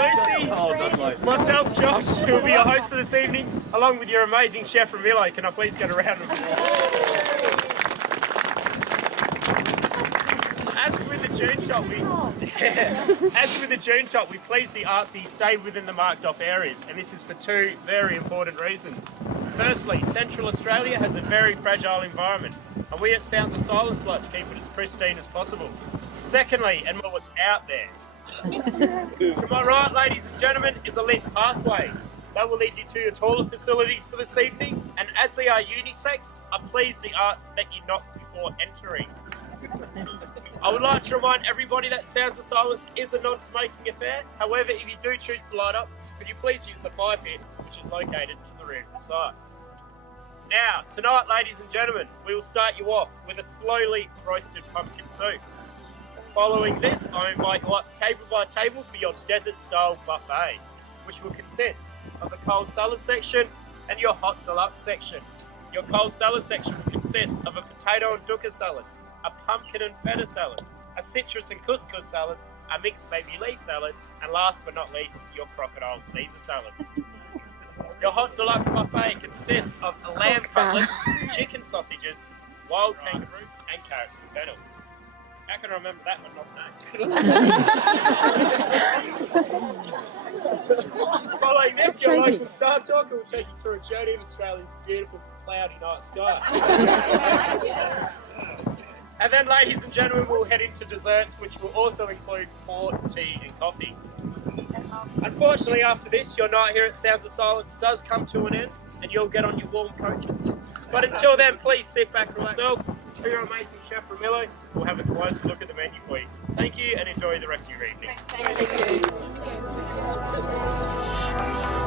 Lucy, myself, Josh, who will be your host for this evening, along with your amazing chef Ramilo. Can I please get a round of applause? As with the June shot, we pleased the artsy stayed within the marked off areas, and this is for two very important reasons. Firstly, Central Australia has a very fragile environment, and we at Sounds of Silence like to keep it as pristine as possible. Secondly, and more what's out there. To my right, ladies and gentlemen, is a lit pathway. That will lead you to your toilet facilities for this evening, and as they are unisex, I please the arts that you knock before entering. I would like to remind everybody that Sounds of Silence is a non-smoking affair. However, if you do choose to light up, could you please use the fire pit, which is located to the rear of the site. Now, tonight, ladies and gentlemen, we will start you off with a slowly roasted pumpkin soup. Following this, I invite you up table by table for your desert-style buffet, which will consist of the cold salad section and your hot deluxe section. Your cold salad section will consist of a potato and dukkha salad, a pumpkin and feta salad, a citrus and couscous salad, a mixed baby leaf salad, and last but not least, your crocodile Caesar salad. Your hot deluxe buffet consists of a lamb cutlets, chicken sausages, wild kangaroo, and carrots and fennel. How can I remember that one not? Following this, your local Star Talker will take you through a journey of Australia's beautiful cloudy night sky. And then, ladies and gentlemen, we'll head into desserts, which will also include port, tea, and coffee. Unfortunately, after this, your night here at Sounds of Silence does come to an end, and you'll get on your warm coaches. But until then, please sit back, relax yourself. For your amazing chef Ramilo, we'll have a closer look at the menu for you. Thank you, and enjoy the rest of your evening. Thank you.